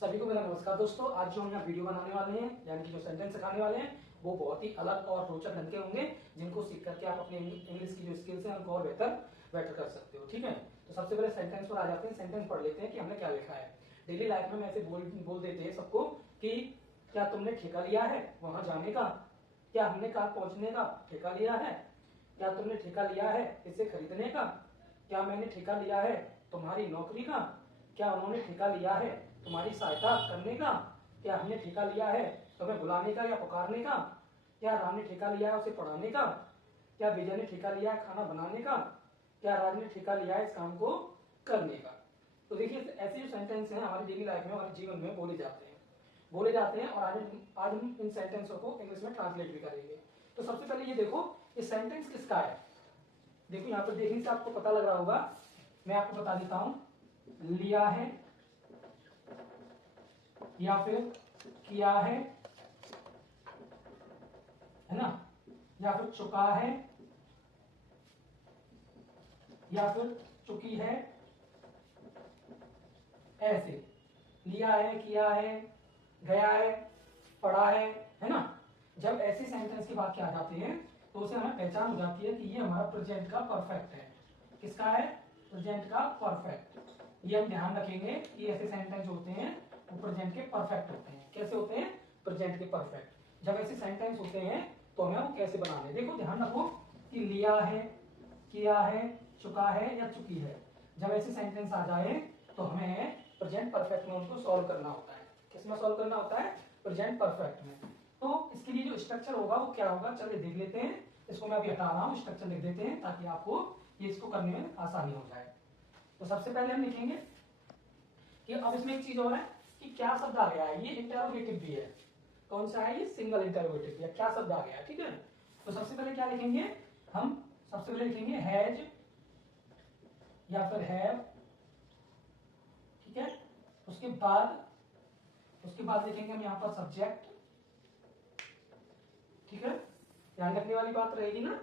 सभी को मेरा नमस्कार दोस्तों। आज जो हम यहाँ वीडियो बनाने वाले हैं यानी कि जो सेंटेंस सिखाने वाले हैं वो बहुत ही अलग और रोचक ढंग के होंगे, जिनको सीख करके आप अपने इंग्लिश की जो स्किल्स हैं उनको और बेटर कर सकते हो। ठीक है, तो सबसे पहले सेंटेंस पर आ जाते हैं। सेंटेंस पढ़ लेते हैं कि हमने क्या लिखा है। डेली लाइफ में ऐसे बोल देते हैं सबको कि क्या तुमने ठेका लिया है वहां जाने का, क्या हमने कार पहुंचने का ठेका लिया है, क्या तुमने ठेका लिया है इसे खरीदने का, क्या मैंने ठेका लिया है तुम्हारी नौकरी का, क्या उन्होंने ठेका लिया है तुम्हारी सहायता करने का, क्या हमने ठेका लिया है तुम्हें बुलाने का या पुकारने का, क्या राम ने ठेका लिया है उसे पढ़ाने का, क्या विजय ने ठेका लिया है खाना बनाने का, क्या राज ने ठेका लिया है इस काम को करने का। तो देखिए ऐसे जो सेंटेंस हैं हमारी डेली लाइफ में, हमारे जीवन में बोले जाते हैं और आज हम इन सेंटेंसों को इंग्लिश में ट्रांसलेट भी करेंगे। तो सबसे पहले ये देखो, ये सेंटेंस किसका है। देखो यहाँ पर देखने से आपको पता लग रहा होगा, मैं आपको बता देता हूं। लिया है या फिर किया है ना, या फिर चुका है या फिर चुकी है। ऐसे लिया है, किया है, गया है, पढ़ा है ना। जब ऐसे सेंटेंस की बात की आ जाती है तो उसे हमें पहचान हो जाती है कि ये हमारा प्रेजेंट का परफेक्ट है। किसका है? प्रेजेंट का परफेक्ट। ये हम ध्यान रखेंगे कि ऐसे सेंटेंस होते हैं वो प्रेजेंट के परफेक्ट होते हैं। कैसे होते हैं? प्रेजेंट के परफेक्ट। जब ऐसे सेंटेंस होते हैं तो हमें वो कैसे बनाने, देखो ध्यान रखो कि लिया है, किया है, चुका है या चुकी है। जब ऐसे सेंटेंस आ जाए तो हमें प्रेजेंट परफेक्ट में उनको सॉल्व करना होता है। किसमें सॉल्व करना होता है? प्रेजेंट परफेक्ट में। तो इसके लिए जो स्ट्रक्चर होगा वो क्या होगा, चलिए देख लेते हैं। इसको मैं अभी हटा रहा हूं, स्ट्रक्चर लिख देते हैं ताकि आपको ये इसको करने में आसानी हो जाए। तो सबसे पहले हम लिखेंगे कि अब इसमें एक चीज और है कि क्या शब्द आ गया है। ये इंटरोगेटिव भी है। कौन सा है? ये सिंगल इंटरोगेटिव या क्या शब्द आ गया है। ठीक है, तो सबसे पहले क्या लिखेंगे हम? सबसे पहले लिखेंगे हैज या फिर हैव। ठीक है, उसके बाद लिखेंगे हम यहाँ पर सब्जेक्ट। ठीक है, ध्यान रखने वाली बात रहेगी ना।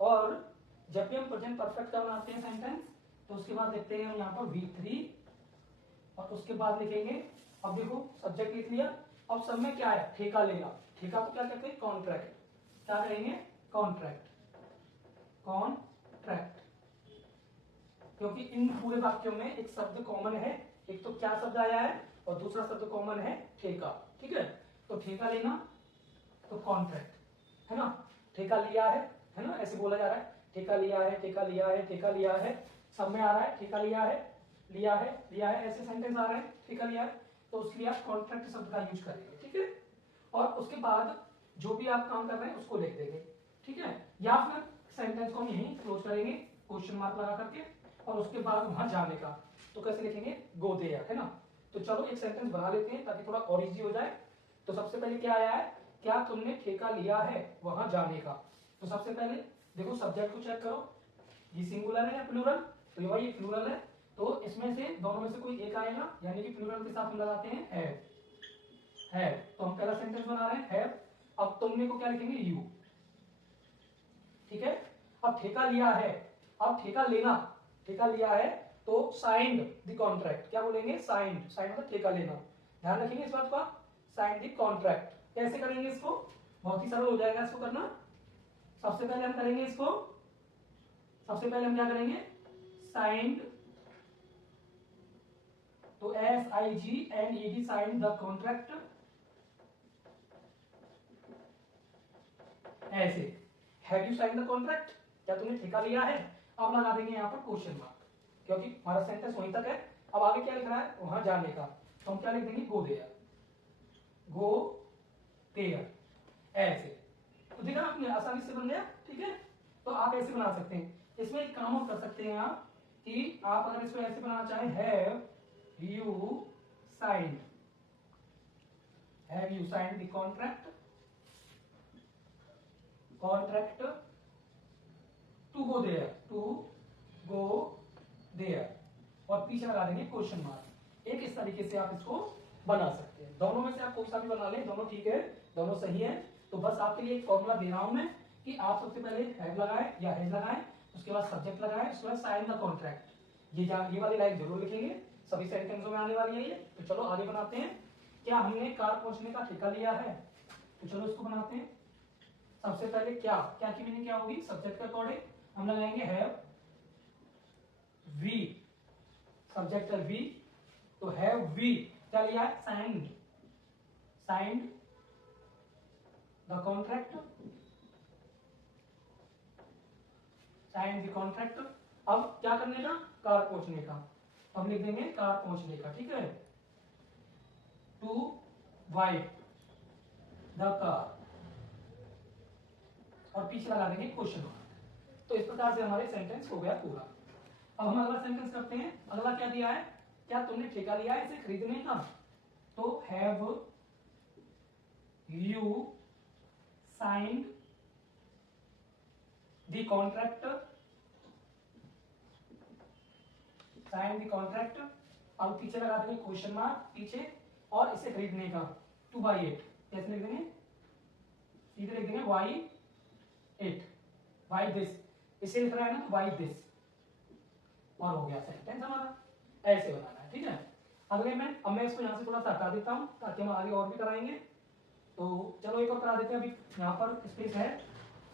और जब भी हम प्रेजेंट परफेक्ट का बनाते हैं सेंटेंस तो उसके बाद लिखते हैं हम यहाँ पर V3 और उसके बाद लिखेंगे, अब देखो सब्जेक्ट लिख लिया। अब सब में क्या है? ठेका लेना। ठेका को क्या कहते हैं? कॉन्ट्रैक्ट। क्या करेंगे? कॉन्ट्रैक्ट। कॉन्ट्रैक्ट, क्योंकि इन पूरे वाक्यों में एक शब्द कॉमन है। एक तो क्या शब्द आया है और दूसरा शब्द कॉमन है ठेका। ठीक है, तो ठेका लेना तो कॉन्ट्रैक्ट है ना। ठेका लिया है ना, ऐसे बोला जा रहा है ठेका लिया है, ठेका लिया है, ठेका लिया है। सब में आ रहा है ठेका लिया है, ऐसे सेंटेंस आ रहे हैं ठेका लिया है। तो उसके लिए आप कॉन्ट्रैक्ट शब्द का यूज करेंगे। ठीक है, और उसके बाद जो भी आप काम कर रहे हैं उसको लिख देंगे। ठीक है, या फिर सेंटेंस को हम यहीं क्लोज करेंगे क्वेश्चन मार्क लगा करके, और उसके बाद वहां जाने का तो कैसे लिखेंगे? गो देयर, है ना। तो चलो एक सेंटेंस बना लेते हैं ताकि थोड़ा और इजी हो जाए। तो सबसे पहले क्या आया है? क्या तुमने ठेका लिया है वहां जाने का। तो सबसे पहले देखो सब्जेक्ट को चेक करो, ये सिंगुलर है या प्लूरल। तो ये भाई प्लूरल है, तो इसमें से दोनों में से कोई एक आएगा, यानी कि प्लूरल के साथ हम लगाते हैं हैव। तो हम पहला सेंटेंस बना रहे हैं हैव। अब तुमने को क्या लिखेंगे? यू। ठीक है, अब ठेका लिया है, अब ठेका लेना। ठेका लिया है तो साइंड द कॉन्ट्रैक्ट। क्या बोलेंगे? साइंड। साइंड मतलब ठेका लेना। ध्यान रखेंगे इस बात का, साइंड द कॉन्ट्रैक्ट। कैसे करेंगे इसको? बहुत ही सरल हो जाएगा इसको करना। सबसे पहले हम करेंगे इसको, सबसे पहले हम क्या करेंगे? साइंड, तो SIGNED, साइंड द कॉन्ट्रैक्ट। ऐसे have you sign the contract, क्या तुमने ठेका लिया है। अब लगा देंगे यहाँ पर क्वेश्चन मार्क, क्योंकि हमारा सेंटेंस वहीं तक है। अब आगे क्या लिख रहा है? वहां जाने का। तो हम क्या लिख देंगे? Go there. गो देयर, ऐसे। तो देखा आपने, आसानी से बन गया। ठीक है, तो आप ऐसे बना सकते हैं। इसमें एक काम और कर सकते हैं आप कि आप अगर इसको ऐसे बनाना चाहें, have you signed, have you signed the contract, contract to go there, to go there, और पीछे लगा देंगे क्वेश्चन मार्क। एक इस तरीके से आप इसको बना सकते हैं। दोनों में से आप कोई सा भी बना लें, दोनों ठीक है, दोनों सही है। तो बस आपके लिए एक फॉर्मूला दे रहा हूं मैं कि आप सबसे पहले हैव लगाए या हैज लगाए, उसके बाद सब्जेक्ट लगाए, उसके बाद साइन द कॉन्ट्रैक्ट। ये वाली लाइन जरूर लिखेंगे सभी सेंटेंसों में आने वाली है ये। तो चलो आगे बनाते हैं। क्या हमने कार पहुंचने का ठेका लिया है? तो चलो इसको बनाते हैं। सबसे पहले क्या की मीनिंग क्या होगी? सब्जेक्ट के अकॉर्डिंग हम लगाएंगे हैव वी, सब्जेक्ट है वी, तो हैव वी क्या लिया है? Signed, signed the contract, signed the contract. अब क्या करने का? कार पहुंचने का। हम लिख देंगे कार पहुंचने का, ठीक है। टू बाय द कार, और पीछे लगा देंगे क्वेश्चन मार्क। तो इस प्रकार से हमारे सेंटेंस हो गया पूरा। अब हम अगला सेंटेंस करते हैं। अगला क्या दिया है? क्या तुमने ठेका लिया है इसे खरीदने का? तो have you signed the contract, sign the contract. अब पीछे लगा देंगे क्वेश्चन मार्क पीछे, और इसे खरीदने का टू बाई इट कैसे लिख देंगे? सीधे लिख देंगे वाई इट, वाई दिस, इसे लिख रहा है ना तो वाई दिस, और हो गया सेंटेंस हमारा। ऐसे बनाना है, ठीक है। अगले में अब मैं इसको यहाँ से थोड़ा सा हटा देता हूँ ताकि हम आगे और भी कराएंगे। तो चलो एक और करा देते हैं, अभी यहाँ पर स्पेस है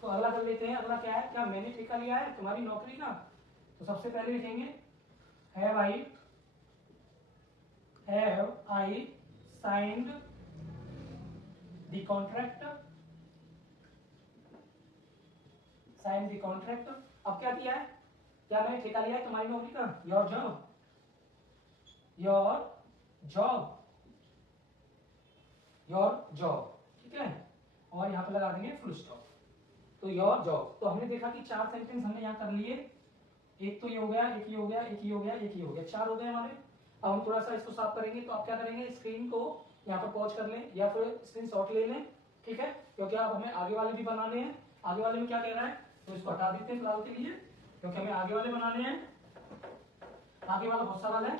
तो अगला कर लेते हैं। अगला क्या है? क्या मैंने ठेका लिया है तुम्हारी नौकरी का? तो सबसे पहले लिखेंगे have I signed the contract, sign the contract. अब क्या किया है? क्या मैंने ठेका लिया है तुम्हारी नौकरी का? Your job, your job, your job, ठीक है। और यहाँ पे लगा देंगे फुल स्टॉप। तो योर जॉब। तो हमने देखा कि 4 सेंटेंस हमने यहाँ कर लिए। एक तो ये हो गया, एक ये हो गया, एक ये हो गया, एक ये हो गया, 4 हो गए हमारे। अब हम थोड़ा सा इसको साफ करेंगे। तो आप क्या करेंगे? स्क्रीन को यहाँ पर पॉज कर लें या फिर स्क्रीन शॉट ले लें, ठीक है, क्योंकि अब हमें आगे वाले भी बनाने हैं। आगे वाले में क्या कह रहा है तो इसको हटा देते हैं फिलहाल के लिए, क्योंकि हमें आगे वाले बनाने हैं। आगे वाला बहुत सारा है,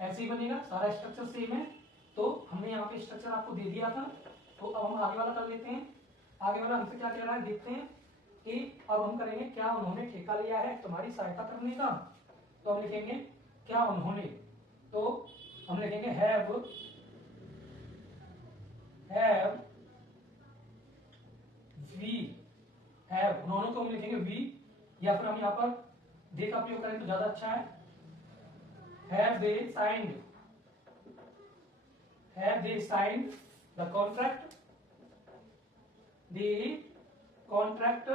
ऐसे ही बनेगा, सारा स्ट्रक्चर सेम है। तो हमने यहाँ पे स्ट्रक्चर आपको दे दिया था। तो अब हम आगे वाला कर लेते हैं। आगे वाला हमसे क्या कह रहा है देखते हैं कि अब हम करेंगे क्या उन्होंने ठेका लिया है तुम्हारी सहायता करने का। तो हम लिखेंगे क्या उन्होंने, तो हम लिखेंगे हैव वी, हैव, उन्होंने तो हम लिखेंगे वी, या फिर हम यहाँ पर दे का प्रयोग करें तो ज्यादा अच्छा है। Have they signed, have they signed the contract, the contract।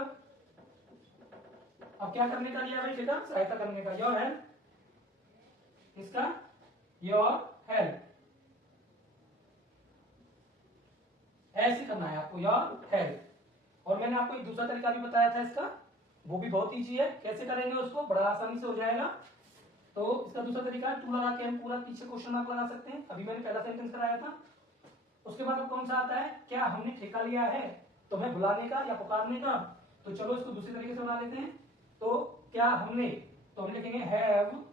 अब क्या करने का लिया भाई ठेका? सहायता करने का। योर हेल्प, इसका योर हेल्प, ऐसे करना है आपको, योर हेल्प। और मैंने आपको एक दूसरा तरीका भी बताया था इसका, वो भी बहुत ईजी है। कैसे करेंगे उसको? बड़ा आसानी से हो जाएगा। तो इसका दूसरा तरीका है टू लगा के हम पूरा पीछे क्वेश्चन मार्क लगा सकते हैं। अभी मैंने पहला सेंटेंस कराया था। उसके बाद अब कौन सा आता है? क्या हमने ठेका लिया है तुम्हें बुलाने का या पुकारने का? तो चलो इसको दूसरे तरीके से बना लेते हैं। तो क्या हमने, तो हम लिखेंगे have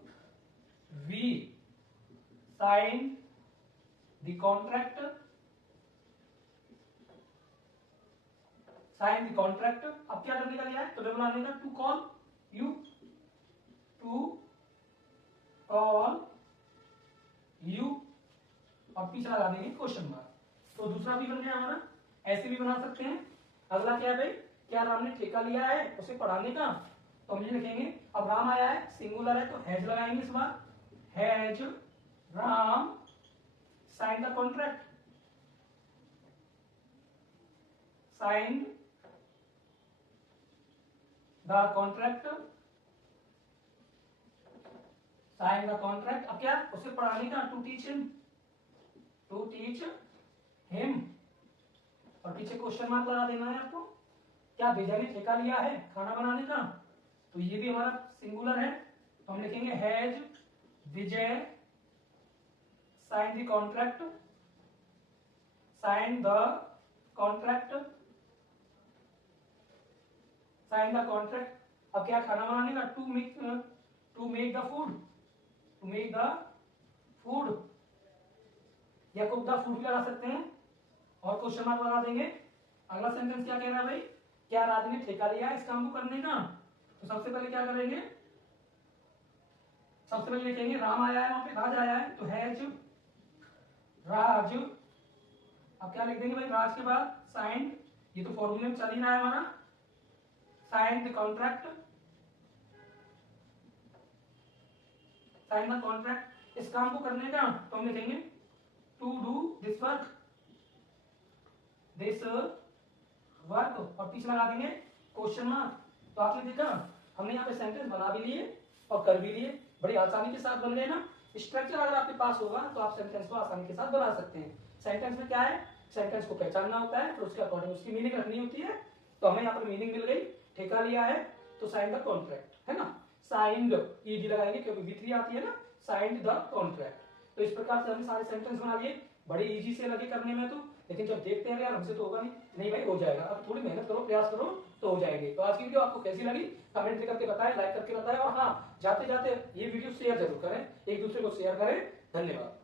we sign the contract, sign the contract. अब क्या करने का लिया है? तुम्हें बुलाने का, to call you, to call you, और पीछे लगा देंगे क्वेश्चन मार्क। तो दूसरा भी बन गया हमारा। ऐसे भी बना सकते हैं। अगला क्या है भाई? क्या राम ने ठेका लिया है उसे पढ़ाने का? तो हम ये लिखेंगे, अब राम आया है, सिंगुलर है, तो हैज लगाएंगे इस बार। Has Ram sign the contract, sign the contract, sign the contract. अब क्या? उसे पढ़ाने का, to teach him, to teach him, और पीछे क्वेश्चन मार्क लगा देना है आपको। क्या विजय ने ठेका लिया है खाना बनाने का? तो ये भी हमारा सिंगुलर है, तो हम लिखेंगे has Vijay sign the contract, sign the contract, sign the contract. अब क्या? खाना बनाने का, to make the food, to make the food, या कुक द फूड भी लगा सकते हैं, और क्वेश्चन मार्क लगा देंगे। अगला सेंटेंस क्या कह रहा है भाई? क्या राज ने ठेका लिया है इस काम को करने का? तो सबसे पहले क्या करेंगे? सबसे पहले लिखेंगे राम आया है, वहां पे राज आया है, तो हैज राज। अब क्या लिख देंगे भाई, राज के बाद साइंड, ये तो फॉर्मूले में चल ही रहा है हमारा, signed the contract, sign the contract. इस काम को करने का तो हम लिखेंगे to do this work, this work, और पीछे लगा देंगे क्वेश्चन मार्क। तो आपने देखा हमने यहाँ पे सेंटेंस बना भी लिए और कर भी लिए, बड़ी आसानी के साथ बन गए ना। स्ट्रक्चर अगर आपके पास होगा तो आप सेंटेंस को आसानी के साथ बना सकते हैं। सेंटेंस में क्या है, सेंटेंस को पहचानना होता है, फिर उसके अकॉर्डिंग उसकी मीनिंग रखनी होती है। तो हमें यहाँ पर मीनिंग मिल गई, ठेका लिया है तो साइन द कॉन्ट्रैक्ट, है ना, साइंड ईडी लगाएंगे क्योंकि V3 आती है ना, साइंड द कॉन्ट्रैक्ट। तो इस प्रकार से हमने सारे सेंटेंस बना लिए, बड़े इजी से लगे करने में तो, लेकिन जब देखते हैं यार हमसे तो होगा नहीं, नहीं भाई हो जाएगा, अब थोड़ी मेहनत करो, प्रयास करो तो हो जाएंगे। तो आज की वीडियो आपको कैसी लगी कमेंट करके बताएं, लाइक करके बताएं, और हाँ जाते जाते ये वीडियो शेयर जरूर करें, एक दूसरे को शेयर करें। धन्यवाद।